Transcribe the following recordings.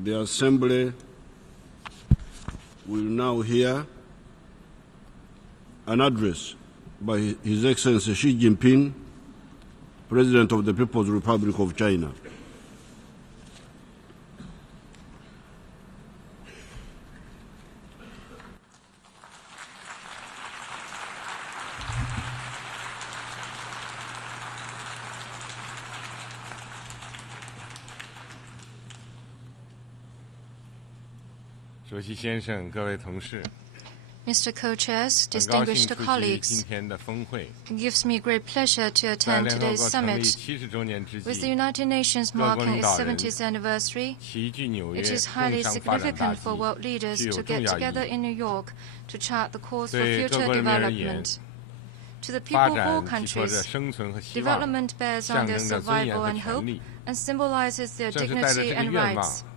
The Assembly will now hear an address by His Excellency Xi Jinping, President of the People's Republic of China. 主席先生，各位同事， Mr. Co-Chairs, 很高兴 distinguished 出席 colleagues, 今天的峰会。 it gives me great pleasure to 在 attend 联合 today's 国成立 summit. 70周年之 With the 际， United Nations 各国 marking 领 its 导人 70th anniversary, 齐聚纽约 it 工 is highly 商发展大 significant for 计 world leaders 具有 to 重 get 要 together 意义。 in New York to chart the course for 对各 future 国人民而言， development. To the 发 people of all 展寄托着 countries, 生存和希望， development bears 象 on their 征着尊严 survival 和 and 权 hope 利。 and symbolizes their 正是带着 dignity 这个 and 愿望 rights. ，15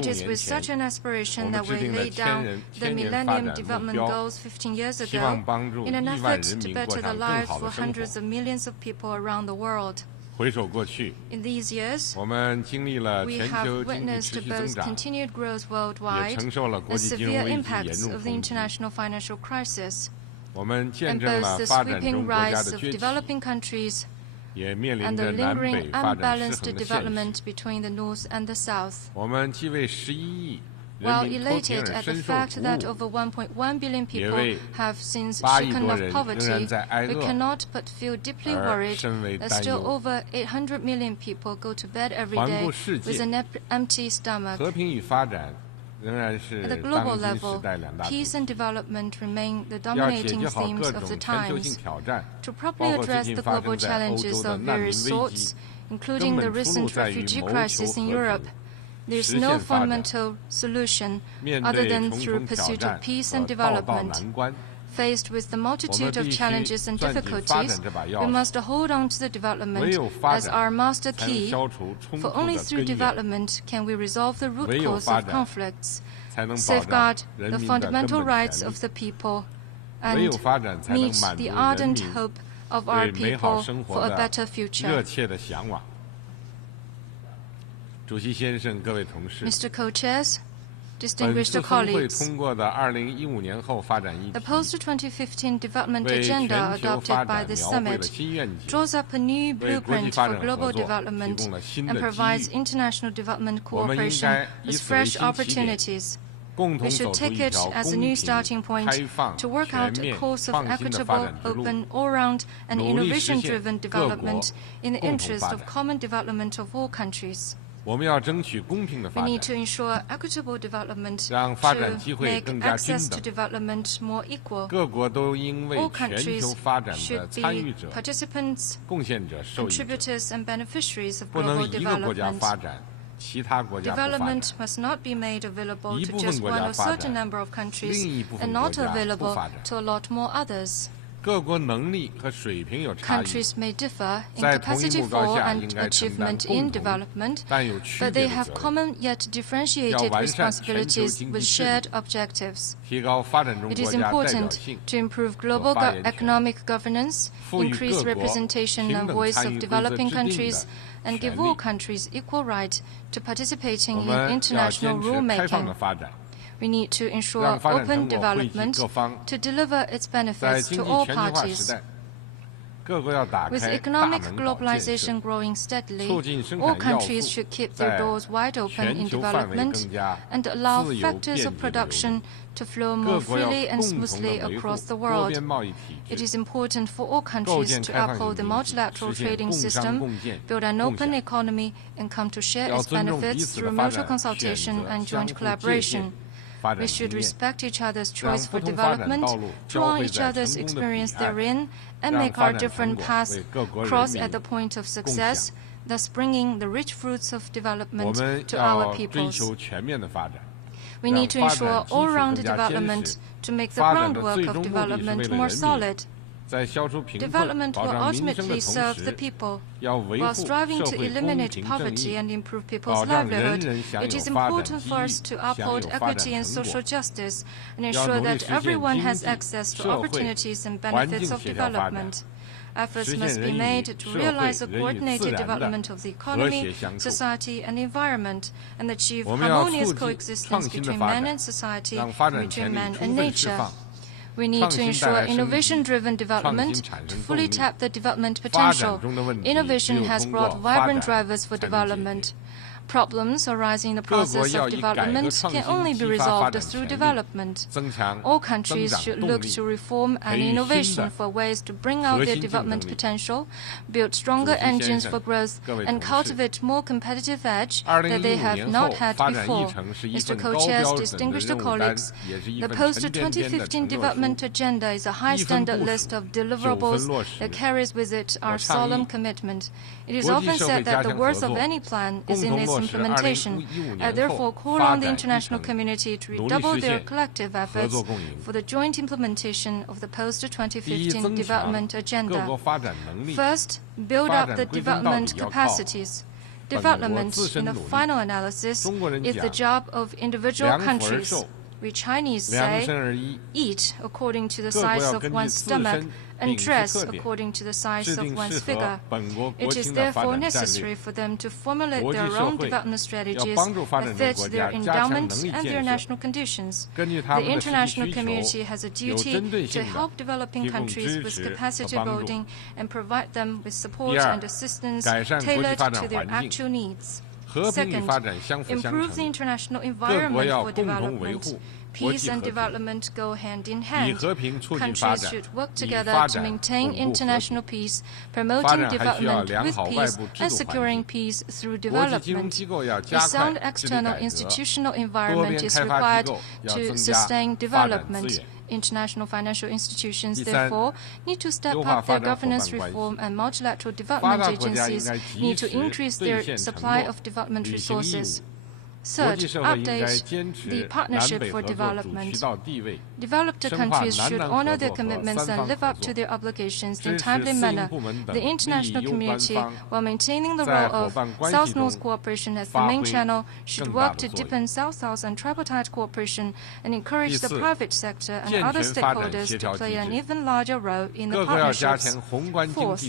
It is 年 with such 前， an 我 aspiration 们 that 制 we 定了 laid down the 千年发 Millennium 展目 Development 标， Goals 15 years 希望 ago 帮助 in an 亿万 effort 人 to 民过 better the 上更 lives 好 for 的生 hundreds 活。 of millions of people around the world. 回首过去， In these years, 我们经历了 we 全 have 球经济 witnessed 持续增 both 长， continued growth 也 worldwide 承受了国 and 际金融 severe 危机严 impacts 重 of the 冲击。 international financial crisis, 我们见 and 证 both 了 the 发展中 sweeping 国家 rise 的 of 崛起， developing countries 也面临 and 着 the 南 lingering 北发展失 unbalanced 衡的现实。 development between the North and the South. 我们既为11亿人 While 民脱贫 elated 而 at the 深受 fact 鼓 that 舞， over 1.1 billion people 为 have since 8亿 shaken 多 off 人仍然 poverty, 在挨 we 饿 cannot but feel deeply 而 worried 深为 that 担 still 忧。 over 800 million people go to bed every 环 day 顾世 with 界， an empty stomach. 和平与发展仍然是 At the global 当今时 level, 代两大主 peace 题。 and development remain the 要解 dominating 决好 themes 各 of 种 the 全球 times. 性挑战， To 包 properly 括最 address 近 the 发 global 生在欧 challenges 洲的 of 难民 various 危 sorts, 机， including 根 the 本出路 recent 在于 refugee 谋 crisis 求 in 和 Europe, 平， there's 实 no 现发展。 fundamental solution 面 other 对 than 重 through 重挑 pursuit 战 of peace 和 and 道道 development. 难关， Faced with the 我们 multitude of 必须 challenges and 攥紧发 difficulties, 展这把 we 钥匙， must hold on to the 唯 development 有发 as 展 our master 才能 key, 消除冲 for 突 only 的 through 根源， development can we resolve the root 唯有 cause 发 of 展 conflicts, 才能保障 safeguard 人 the 民的根 fundamental 本 rights 权 of 利， the people, 唯有 and 发展才能 meet 满足 the 人 ardent 民 hope of our 对美好 people 生 for 活 a 的 better 热 future. 切的向往。主席先生，各位同事， Mr. Co-Chairs, 本 distinguished 次峰会 colleagues, 通过的2015年后发展议 the 题， post-2015 development 为全 agenda 球发 adopted by 展 this 描绘了 summit 新愿景， draws up a new 为国际 blueprint 发 for 展合 global 作提 development 供了新 and 的机 provides 遇。 international development 我们应 cooperation 该以 with 此为 fresh 新起点， opportunities. 共同 We 走 should 出 take 一 it 条 as a 公 new 平、 starting point 开放、 to work 全 out a 面、 course of 创新的发 equitable, 展之路， open, all-round, and 努力实现 innovation-driven 各国 development in the 共同 interest 发 of 展。 common development of all countries. 我们要争取公平的 We 发 need 展， to ensure equitable development 让发展 to 机会 make 更加均 access to 等。 development more equal. 各国都应为 All 全 countries 球发展的 should 参与 be 者、 participants, 贡献者、受益者， contributors, and beneficiaries of 不能 global 一个国家 development. 发展，其他国家不发展。 Development must not be made available 一 to 部分 just 国 one 家 or 发 certain 展， number of countries 另一部分 and 国 not 家不 available 发展。 to a lot more others. 各国能力和水平有差异， Countries may differ in 在同一 capacity 目标 for 下 and 应该承担 achievement 共 in 同 development, 但有区 but 别 they 的 have 责任， common yet differentiated 完善全球 responsibilities 经济 with 治理， shared objectives. 提高发展中 It 国 is 家代表 important 性， to improve global 发言权， economic governance, 赋予 increase 各国 representation 平 and 等 voice 参 of 与规则 developing 制定 countries, 的 and 权 give all 利。 countries equal right to participating 我 in 们要 international 坚持开放的 rulemaking. 发展， We need to ensure 让发展 open 成果惠及 development 各方。 to deliver its 在 benefits 经 to 济 all 全球化时 parties. 代，各国要打 With 开大 economic 门堡建设， globalization growing steadily, 促进生 all 产要 countries 素 should keep 在 their doors wide open 全 in 球范围 development 更加 and allow 自由 factors 便 of 捷地流 production 动。 to flow 各 more 国要 freely and 共同地 smoothly 维护 across the 多 world. 边贸易体 It 制， is important for all 构 countries 建 to 开放 uphold 性 the 经济， multilateral 实现 trading 共商 system, 共建 build an 共 open 享。 economy, and come to share 要 its 尊重彼 benefits 此的 through 发 mutual 展选 consultation 择， and 相 joint 互借鉴 collaboration. 发展 We 经 should 验， respect each other's 让 choice 不 for 同发展 development, 道路 draw 交 on 汇 each 在 other's 成功的彼 experience 岸， therein, and 让 make 发 our 展成 different 果 paths 为各国人 cross 民 at the point of 共享。 success, thus bringing the rich fruits of 我 development 们 to our 要追 peoples. 求全面的发展， We 让 need to 发 ensure 展基础 all-round 更加坚 development 实。 to make the 发展的 groundwork 最 of 终目的是为 development 了 more 人民， solid. 在消除贫困、 Development 保 will 障民生的 ultimately 同 serve the 时， people. 要维 While 护 striving 社 to 会公 eliminate 平正 poverty 义， and improve 保 people's 障人 livelihood, 人享 it is 有发展 important 机 for 遇， us to 享 uphold 有发展 equity and 成 social 果。 justice and 要 ensure 努力 that 实现 everyone 经 has 济、 access to 社会、 opportunities and 环 benefits 境 of 协调发展， development. Efforts must be made to realize a coordinated development of the economy, society, and environment, and achieve harmonious coexistence between man and society and between man and nature. We need to ensure innovation-driven development to fully tap the development potential. Innovation has brought vibrant drivers for development. Problems arising in the process of development can only be resolved through development. All countries should look to reform and innovation for ways to bring out their development potential, build stronger engines for growth, and cultivate more competitive edge that they have not had before. Mr. Co-Chairs, distinguished colleagues, the post-2015 development agenda is a high-standard list of deliverables that carries with it our solemn commitment. It is often said that the worth of any plan is in its implementation. I therefore call on the international community to redouble their collective efforts for the joint implementation of the post-2015 development agenda. First, build up the development capacities. Development, in the final analysis, is the job of individual countries. We Chinese say, eat according to the size of one's stomach and dress according to the size of one's figure. It is therefore necessary for them to formulate their own development strategies that fit their endowment and their national conditions. The international community has a duty to help developing countries with capacity building and provide them with support and assistance tailored to their actual needs. Second, improve the international environment for development. Peace and development go hand in hand. Countries should work together to maintain international peace, promoting development with peace and securing peace through development. A sound external institutional environment is required to sustain development. International financial institutions, therefore, need to step up their governance reform, and multilateral development agencies need to increase their supply of development resources. Third, update the Partnership for Development. Developed countries should honor their commitments and live up to their obligations in a timely manner. The international community, while maintaining the role of South-North cooperation as the main channel, should work to deepen South-South and tripartite cooperation and encourage the private sector and other stakeholders to play an even larger role in the partnerships. Fourth,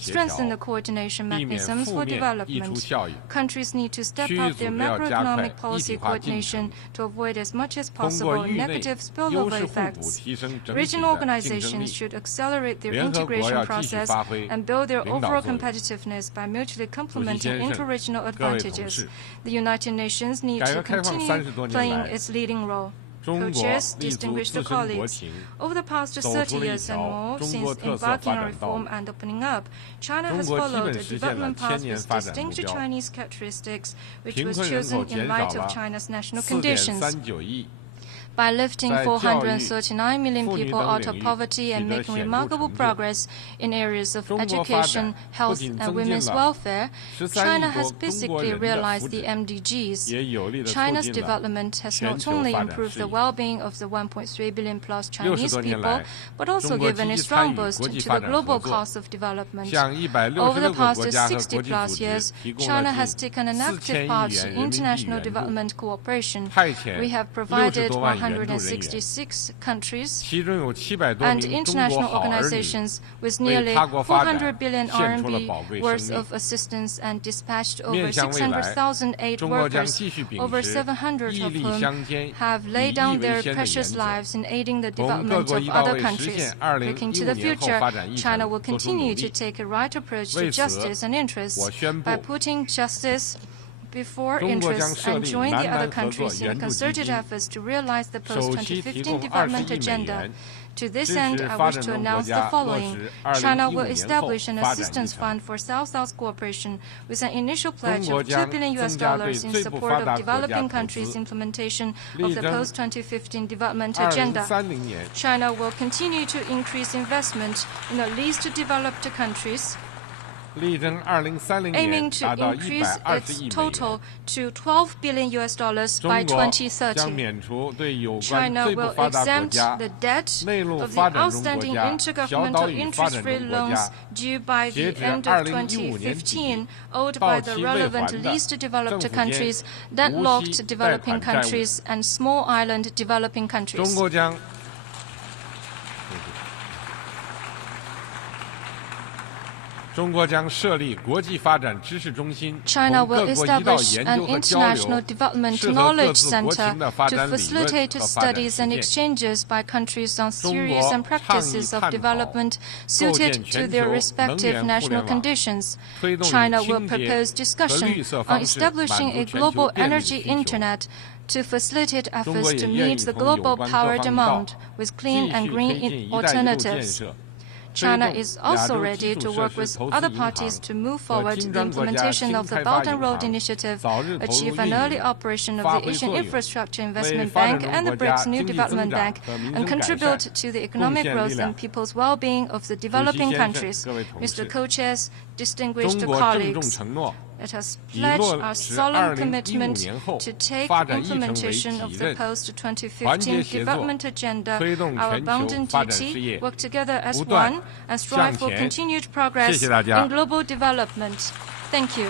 strengthen the coordination mechanisms for development. Countries need to step up their macroeconomic policy coordination to avoid as much as possible negative spillover effects. Regional organizations should accelerate their integration process and build their overall competitiveness by mutually complementing inter-regional advantages. The United Nations needs to continue playing its leading role. Co-chairs, distinguished colleagues, over the past 30 years and more, since embarking on reform and opening up, China has followed a development path with distinct Chinese characteristics, which was chosen in light of China's national conditions. By lifting 439 million people out of poverty and making remarkable progress in areas of education, health, and women's welfare, China has basically realized the MDGs. China's development has not only improved the well-being of the 1.3 billion plus Chinese people, but also given a strong boost to the global cause of development. Over the past 60 plus years, China has taken an active part in international development cooperation. We have provided 166 countries and international organizations with nearly 400 billion RMB worth of assistance and dispatched over 600,000 aid workers, over 700 of whom have laid down their precious lives in aiding the development of other countries. Looking to the future, China will continue to take a right approach to justice and interests by putting justice before interests and join the other countries in concerted efforts to realize the post-2015 development agenda. To this end, I wish to announce the following. China will establish an assistance fund for South-South cooperation with an initial pledge of $2 billion in support of developing countries' implementation of the post-2015 development agenda. China will continue to increase investment in the least developed countries, aiming to increase its total to $12 billion by 2030. China will exempt the debt of the outstanding intergovernmental interest-free loans due by the end of 2015, owed by the relevant least developed countries, landlocked developing countries, and small island developing countries. 中国将设立国际发展知识中心， China 同 will 各国一道 establish 研 an 究和交 international 流 development 适合各 knowledge 自国 center 情的发 to 展理论 facilitate 和发展 studies 实 and 践。 exchanges by countries on 中 theories 国 and 倡议 practices of 探讨 development 构 suited 建 to 全 their 球能 respective 源互 national 联网， conditions. 推动以 China will 清洁 propose 和 discussion 绿色 on 方式 establishing 满 a 足全球 global 便利 energy 需求。 internet to facilitate 中国 efforts 也 to 愿意 meet the 同有 global 关 power 各方一道， demand with 继 clean and 续推 green 进“一带一路” alternatives. 建设， China 推动 is 亚 also 洲基 ready 础 to 设 work 施 with 投 other 资银行 parties to move 和 forward 金 the 砖国家 implementation 新 of the 开发 Belt and 银 Road 行 Initiative, 早日投入 achieve 运 an early 营， operation of 发 the 挥 Asian 作用， Infrastructure 为 Investment 发展 Bank 中 and the 国家 BRICS New 经济增 Development 长 Bank 和民 and 生改 contribute 善 to the 贡 economic 献力 growth 量。 and people's well-being of the 主席 developing 先生、 countries. 各位同 Mr. 事， Co-chairs, distinguished 中国郑重 colleagues, 承诺， let us 以 pledge 落 our 实 solemn 2015 commitment 年后 to take 发展议程为 implementation 己 of the 任， post-2015 团结协作， development agenda 推动 our 全球 bounden 发展事 duty, 业 work together as 不断 one, and strive 向 for 前。 continued 谢 progress 谢大家。 in global development. Thank you.